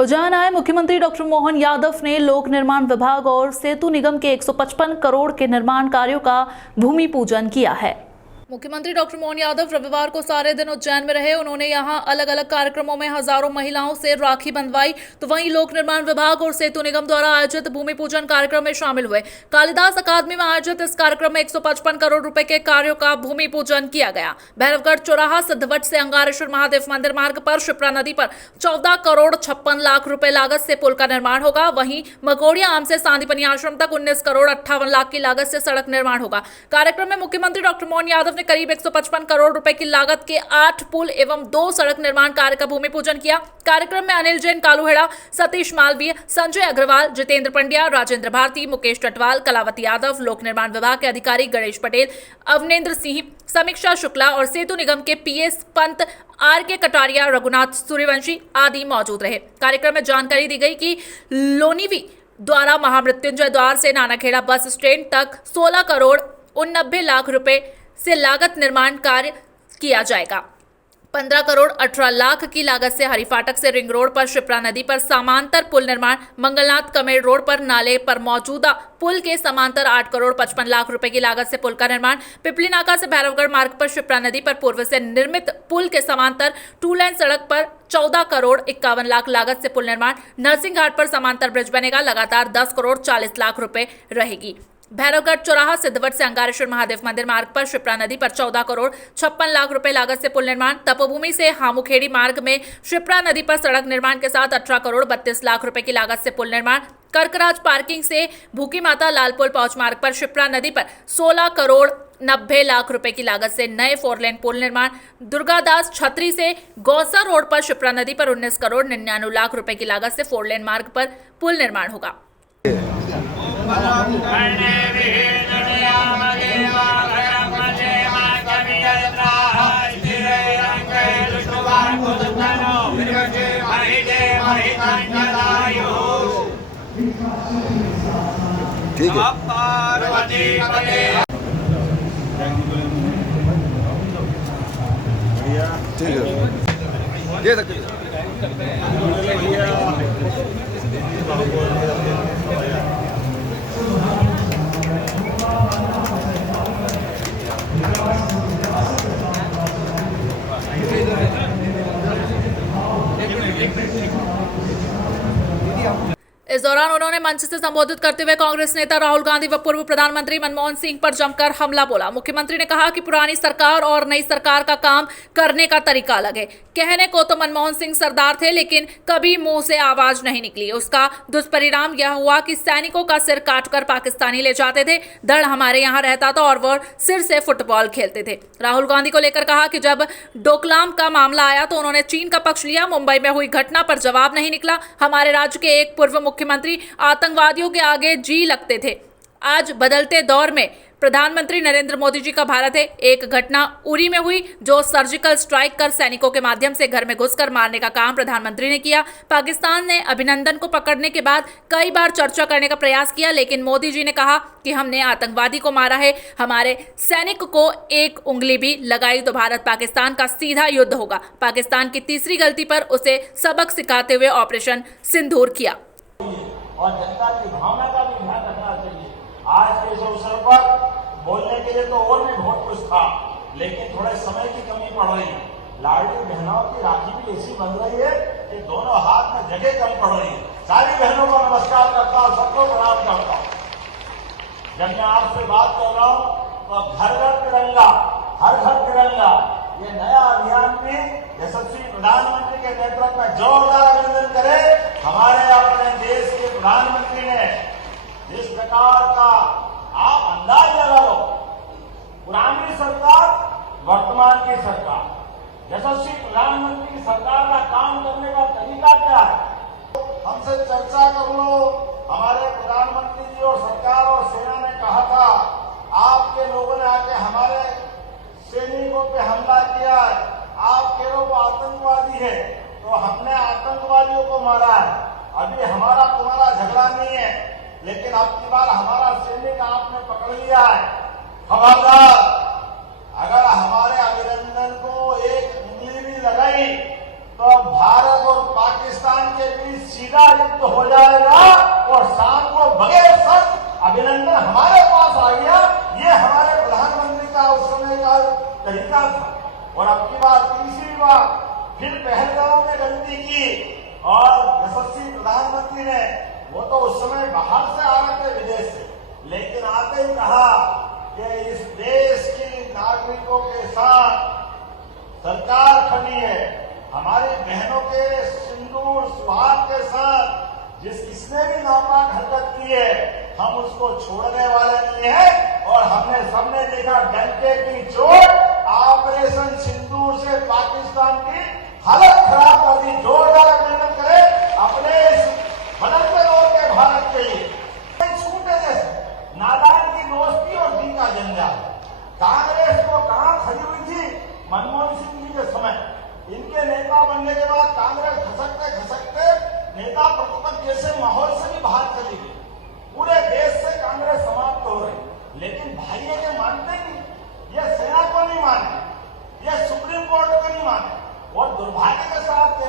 उज्जैन आए मुख्यमंत्री डॉक्टर मोहन यादव ने लोक निर्माण विभाग और सेतु निगम के 155 करोड़ के निर्माण कार्यों का भूमि पूजन किया है। मुख्यमंत्री डॉक्टर मोहन यादव रविवार को सारे दिन उज्जैन में रहे। उन्होंने यहां अलग अलग कार्यक्रमों में हजारों महिलाओं से राखी बंधवाई, तो वहीं लोक निर्माण विभाग और सेतु निगम द्वारा आयोजित भूमि पूजन कार्यक्रम में शामिल हुए। कालिदास अकादमी में आयोजित इस कार्यक्रम में 155 करोड़ रुपए के कार्यों का भूमि पूजन किया गया। भैरवगढ़ चौराहा सिद्धवट से अंगारेश्वर महादेव मंदिर मार्ग पर शिप्रा नदी पर 14 करोड़ 56 लाख रुपए लागत से पुल का निर्माण होगा। वहीं मकोड़िया आम से सांदीपनी आश्रम तक 19 करोड़ 58 लाख की लागत से सड़क निर्माण होगा। कार्यक्रम में मुख्यमंत्री डॉक्टर मोहन यादव करीब 155 करोड़ रुपए की लागत के 8 पुल एवं 2 सड़क निर्माण कार्य का भूमि पूजन किया। कार्यक्रम में अनिल जैन, कालू हेड़ा, सतीश मालवीय, संजय अग्रवाल, जितेंद्र पंड्या, राजेंद्र भारती, मुकेश टटवाल, कलावती यादव, लोक निर्माण विभाग के अधिकारी गणेश पटेल, अवनेंद्र सिंह, समीक्षा शुक्ला और सेतु निगम के पीएस पंत, आर के कटारिया, रघुनाथ सूर्यवंशी आदि मौजूद रहे। कार्यक्रम में जानकारी दी गई कि लोनीवी द्वारा महामृत्युंजय द्वार से नानाखेड़ा बस स्टैंड तक 16 करोड़ 89 लाख रुपए से लागत निर्माण कार्य किया जाएगा। 15 करोड़ 18 लाख की लागत से हरिफाटक से रिंग रोड पर शिप्रा नदी पर समांतर पुल निर्माण, मंगलनाथ कमेर रोड पर नाले पर मौजूदा पुल के समांतर 8 करोड़ 55 लाख रुपए की लागत से पुल का निर्माण, पिपली नाका से भैरवगढ़ मार्ग पर शिप्रा नदी पर पूर्व से निर्मित पुल के समांतर 2 लेन सड़क पर 14 करोड़ 51 लाख लागत से पुल निर्माण, नरसिंह घाट पर समांतर ब्रिज बनेगा, लगातार 10 करोड़ 40 लाख रुपए रहेगी। भैरवगढ़ चौराहा सिद्धवट से अंगारेश्वर महादेव मंदिर मार्ग पर शिप्रा नदी पर 14 करोड़ 56 लाख रुपए लागत से पुल निर्माण, तपोभूमि से हामुखेड़ी मार्ग में शिप्रा नदी पर सड़क निर्माण के साथ 18 करोड़ 32 लाख रुपए की लागत से पुल निर्माण, कर्कराज पार्किंग से भूखी माता लालपुल पहुंच मार्ग पर शिप्रा नदी पर 16 करोड़ 90 लाख रुपए की लागत से नए 4 लेन पुल निर्माण, दुर्गादास छतरी से गौसा रोड पर शिप्रा नदी पर 19 करोड़ 99 लाख रुपए की लागत से 4 लेन मार्ग पर पुल निर्माण होगा। ठीक है, ठीक है, ये तक इस दौरान उन्होंने मंच से संबोधित करते हुए कांग्रेस नेता राहुल गांधी व पूर्व प्रधानमंत्री मनमोहन सिंह पर जमकर हमला बोला। मुख्यमंत्री ने कहा कि पुरानी सरकार और नई सरकार का काम करने का तरीका अलग है। कहने को तो मनमोहन सिंह सरदार थे, लेकिन कभी मुंह से आवाज नहीं निकली। उसका दुष्परिणाम यह हुआ कि सैनिकों का सिर काटकर पाकिस्तानी ले जाते थे। धड़ हमारे यहाँ रहता था और वो सिर से फुटबॉल खेलते थे। राहुल गांधी को लेकर कहा कि जब डोकलाम का मामला आया तो उन्होंने चीन का पक्ष लिया। मुंबई में हुई घटना पर जवाब नहीं निकला। हमारे राज्य के एक पूर्व मुख्यमंत्री आतंकवादियों के आगे जी लगते थे। आज बदलते दौर में प्रधानमंत्री नरेंद्र मोदी जी का भारत है। एक घटना उरी में हुई जो सर्जिकल स्ट्राइक कर सैनिकों के माध्यम से घर में घुसकर मारने का काम प्रधानमंत्री ने किया। पाकिस्तान ने अभिनंदन को पकड़ने के बाद कई बार चर्चा करने का प्रयास किया, लेकिन मोदी जी ने कहा कि हमने आतंकवादी को मारा है, हमारे सैनिक को एक उंगली भी लगाई तो भारत पाकिस्तान का सीधा युद्ध होगा। पाकिस्तान की तीसरी गलती पर उसे सबक सिखाते हुए ऑपरेशन सिंदूर किया। और जनता की भावना का भी ध्यान रखना चाहिए। आज के इस अवसर पर बोलने के लिए तो और भी बहुत कुछ था, लेकिन थोड़े समय की कमी पड़ रही है। लाडली बहनों की राखी भी ऐसी बन रही है कि दोनों हाथ में जगह कम पड़ रही है। सारी बहनों को नमस्कार करता हूँ, सबको प्रणाम करता हूँ। जब मैं आपसे बात कर रहा हूँ तो घर घर तिरंगा, हर घर तिरंगा, ये नया अभियान भी यशस्वी प्रधानमंत्री के नेतृत्व में जोरदार अभिनंदन करे। हमारे अपने देश के प्रधानमंत्री ने जिस प्रकार का आप अंदाज लगा लो, पुरानी सरकार वर्तमान की सरकार, यशस्वी प्रधानमंत्री की सरकार का काम करने का तरीका क्या है, हमसे चर्चा कर लो। हमारे प्रधानमंत्री जी और सरकार और सेना ने कहा था आपके लोगों ने आके हमारे सैनिकों पे हमला किया है, आप कह रहे हो आतंकवादी है, तो हमने आतंकवादियों को मारा है। अभी हमारा तुम्हारा झगड़ा नहीं है, लेकिन अब की बार हमारा सैनिक आपने पकड़ लिया है। खबरदार, अगर हमारे अभिनंदन को एक उंगली भी लगाई तो भारत और पाकिस्तान के बीच सीधा युद्ध हो जाएगा और शाम को बगैर शर्त अभिनंदन हमारे पास आ गया। ये हमारे प्रधानमंत्री का उस समय का तरीका था। और अब की बार तीसरी बार फिर पहलगांव में गलती की और यशस्वी प्रधानमंत्री ने, वो तो उस समय बाहर से आ रहे थे विदेश से, लेकिन आते ही कहा कि इस देश की नागरिकों के साथ सरकार खड़ी है, हमारी बहनों के सिंदूर सुहाग के साथ जिसने भी नापाक हरकत की है हम उसको छोड़ने वाले नहीं है। और हमने सबने देखा डंके की चोट ऑपरेशन सिंदूर से पाकिस्तान की हालत खराब कर दी। जोरदार अभिनंदन करें अपने इस बदलते दौर के भारत के लिए। छूटे जैसे नादान की दोस्ती और दी का जंजाल। कांग्रेस को कहां खड़ी हुई थी मनमोहन सिंह जी के समय। इनके नेता बनने के बाद कांग्रेस खसकते खसकते नेता प्रतिपक्ष जैसे माहौल से भी बाहर चली गई। पूरे देश से कांग्रेस समाप्त हो रही। लेकिन भाई ये मानते नहीं, ये सेना को नहीं माने, ये सुप्रीम कोर्ट को नहीं माने। और दुर्भाग्य के साथ